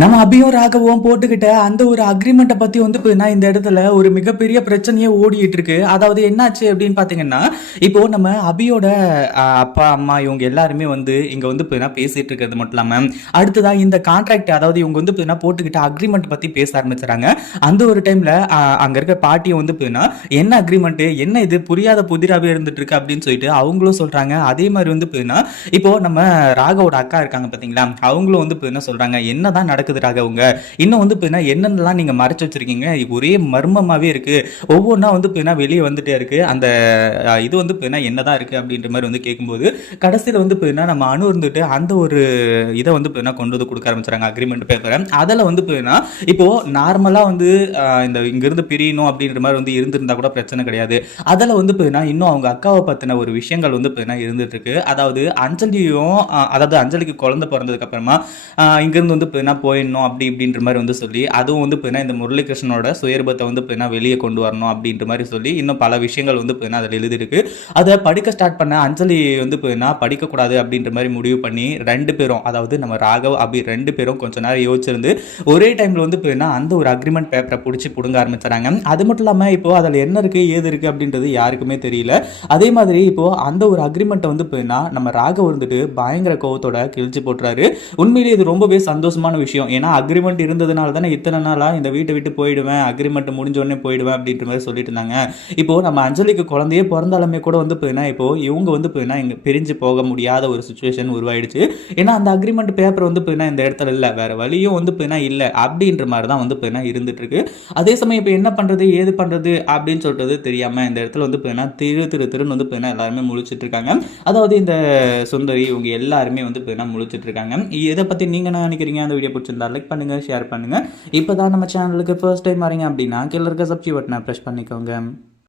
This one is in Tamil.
நம்ம அபியும் ராகவும் போட்டுக்கிட்ட அந்த ஒரு அக்ரிமெண்ட்டை பத்தி வந்து பார்த்தீங்கன்னா, இந்த இடத்துல ஒரு மிகப்பெரிய பிரச்சனையே ஓடிட்டு இருக்கு. அதாவது என்னாச்சு அப்படின்னு பார்த்தீங்கன்னா, இப்போ நம்ம அபியோட அப்பா, அம்மா இவங்க எல்லாருமே வந்து இங்க வந்து பார்த்தீங்கன்னா பேசிட்டு இருக்கிறது மட்டும் இல்லாம, அடுத்ததா இந்த கான்ட்ராக்ட் அதாவது இவங்க வந்து பார்த்தீங்கன்னா போட்டுக்கிட்ட அக்ரிமெண்ட் பத்தி பேச ஆரம்பிச்சுறாங்க. அந்த ஒரு டைம்ல அங்க இருக்க பாட்டியும் வந்து பார்த்தீங்கன்னா, என்ன அக்ரிமெண்ட்? என்ன இது புரியாத புதிராவே இருந்துட்டு இருக்கு அப்படின்னு சொல்லிட்டு அவங்களும் சொல்றாங்க. அதே மாதிரி வந்து பார்த்தீங்கன்னா, இப்போ நம்ம ராகவோட அக்கா இருக்காங்க பார்த்தீங்களா? அவங்களும் வந்து பார்த்தீங்கன்னா சொல்றாங்க, என்னதான் நடக்குதுறாக உங்க இன்னும் வந்து என்னென்னலாம் நீங்க மறைச்சு வச்சிருக்கீங்க ஒரே மர்மமாவே இருக்கு ஒவ்வொன்றா வந்து வெளியே வந்துட்டே இருக்கு அந்த இது வந்து என்னதான் இருக்கு அப்படின்ற மாதிரி வந்து கேட்கும்போது கடைசியில் வந்து நம்ம அணு இருந்துட்டு அந்த ஒரு இதை வந்து கொண்டு வந்து கொடுக்க ஆரம்பிச்சாங்க அக்ரிமெண்ட் பேப்பரை அதில் வந்து இப்போ நார்மலா வந்து இந்த இங்கிருந்து பிரியணும் அப்படின்ற மாதிரி வந்து இருந்திருந்தா கூட பிரச்சனை கிடையாது அதில் வந்து இன்னும் அவங்க அக்காவை பத்தின ஒரு விஷயங்கள் வந்து இருந்துட்டு இருக்கு அதாவது அஞ்சலியும் அதாவது அஞ்சலிக்கு குழந்தை பிறந்ததுக்கு அப்புறமா இங்கிருந்து வந்து போயிடணும் அப்படி இப்படின்ற மாதிரி வந்து சொல்லி அதுவும் வந்து இந்த முரளிகிருஷ்ணனோட சுயரூபத்தை வந்து வெளியே கொண்டு வரணும் அப்படின்ற மாதிரி சொல்லி இன்னும் பல விஷயங்கள் வந்து அதில் எழுதிருக்கு அதை படிக்க ஸ்டார்ட் பண்ண அஞ்சலி வந்து படிக்கக்கூடாது அப்படின்ற மாதிரி முடிவு பண்ணி ரெண்டு பேரும் அதாவது நம்ம ராகவ் அபி ரெண்டு பேரும் கொஞ்ச நேரம் யோசிச்சிருந்து ஒரே டைம்ல வந்து அந்த ஒரு அக்ரிமெண்ட் பேப்பரை பிடிச்சி பிடுங்க ஆரம்பிச்சாங்க அது மட்டும் இல்லாமல் இப்போ அதில் என்ன இருக்கு ஏது இருக்கு அப்படின்றது யாருக்குமே தெரியல அதே மாதிரி இப்போ அந்த ஒரு அக்ரிமெண்ட்டை வந்து நம்ம ராகவ் வந்துட்டு பயங்கர கோவத்தோட கிழிச்சு போட்டுறாரு உண்மையிலேயே இது ரொம்பவே சந்தோஷமான விஷயம் ஏன்னா அக்ரிமெண்ட் இருந்ததுனால தானே இத்தனை நாளா இந்த வீட்டை விட்டு போயிடுவேன் அக்ரிமெண்ட் முடிஞ்ச உடனே போயிடுவேன் அப்படின்ற மாதிரி சொல்லிட்டு இருந்தாங்க இப்போ நம்ம அஞ்சலிக்கு குழந்தையே பிறந்தாலுமே கூட வந்து இப்போ இவங்க வந்து இங்க பிரிஞ்சு போக முடியாத ஒரு சுச்சுவேஷன் உருவாயிடுச்சு ஏன்னா அந்த அக்ரிமெண்ட் பேப்பர் வந்து இந்த இடத்துல இல்லை வேற வழியும் வந்து இல்லை அப்படின்ற மாதிரி தான் வந்து இருந்துட்டு இருக்கு அதே சமயம் இப்போ என்ன பண்றது ஏது பண்றது அப்படின்னு சொல்றது தெரியாம இந்த இடத்துல வந்து திருன்னு வந்து எல்லாருமே முழிச்சிட்டு இருக்காங்க அதாவது இந்த சுந்தரி இவங்க எல்லாருமே வந்து முழிச்சிட்டு இருக்காங்க இதை பத்தி நீங்க என்ன நினைக்கிறீங்க அந்த வீடியோ பிடிச்சிருந்தா லைக் பண்ணுங்க ஷேர் பண்ணுங்க இப்போதான் நம்ம சேனலுக்கு ஃபர்ஸ்ட் டைம் வரீங்க அப்படின்னா கீழே இருக்க சப்ஸ்கிரைப் பட்டனை ப்ரெஸ் பண்ணிக்கோங்க